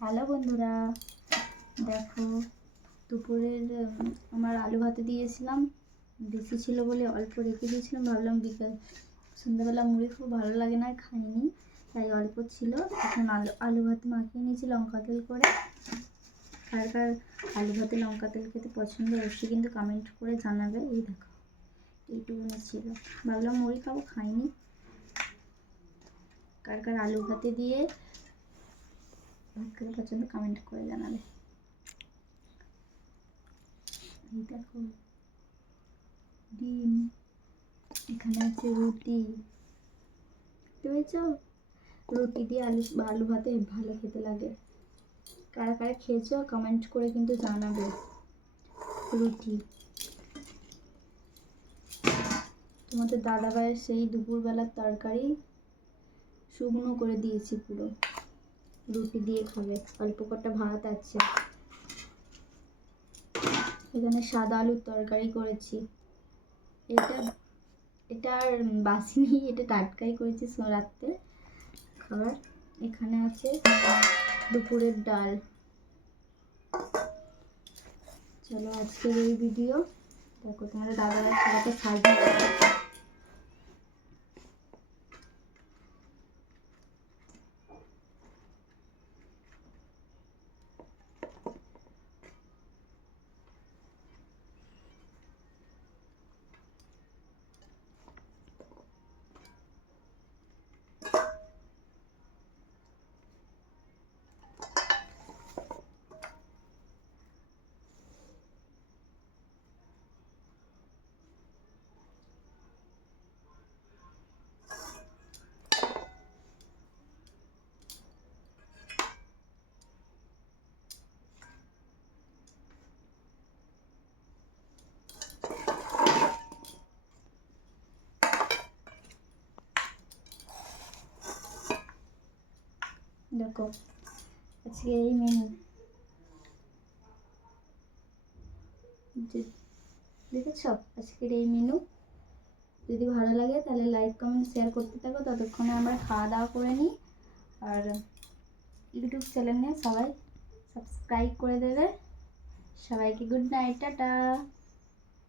Hello বন্ধুরা, দেখো দুপুরের আমার আলু ভাতে দিয়েছিলাম, বেশি ছিল বলে অল্প রেখে দিয়েছিলাম। ভাবলাম বিকাল সন্ধ্যাবেলা মুড়ি খুব ভালো লাগে না, খাইনি, তাই অল্প ছিল। এখন আলু ভাতে মাখিয়ে নিয়েছি লঙ্কা তেল করে। কার কার আলু ভাতে লঙ্কা তেল খেতে পছন্দ অবশ্যই কিন্তু কমেন্ট করে জানাবে। এই দেখো এইটুকুনি ছিল, ভাবলাম মুড়ি খাবো, খাইনি। কার কার আলু ভাতে দিয়ে ভাত খেতে পছন্দ কমেন্ট করে জানাবে। এই দেখো ডিম, এখানে আছে রুটি, দেখতে পেয়েছ? রুটি দিয়ে আলু ভাতে ভালো খেতে লাগে। কারা কারা খেয়েছো কমেন্ট করে কিন্তু জানাবে। রুটি তোমাদের দাদাভাইয়ের সেই দুপুরবেলার তরকারি শুকনো করে দিয়েছি পুরো, রুটি দিয়ে খাবে। অল্প কটা ভাত আছে। এখানে সাদা আলুর তরকারি করেছি। এটা আর বাসি নেই, এটা টাটকাই করেছি রাত্রে খাবার। এখানে আছে দুপুরের ডাল। চলো আজকের এই ভিডিও দেখো, তোমাদের দাদারা সবাইকে সাজিয়ে দেখো আজকে এই মেনু। দেখেছ আজকের এই মেনু। যদি ভালো লাগে তাহলে লাইক কমেন্ট শেয়ার করতে থাকো। ততক্ষণে আমরা খাওয়া দাওয়া করে নিই। আর ইউটিউব চ্যানেলে সবাই সাবস্ক্রাইব করে দেবে। সবাইকে গুড নাইট, টাটা।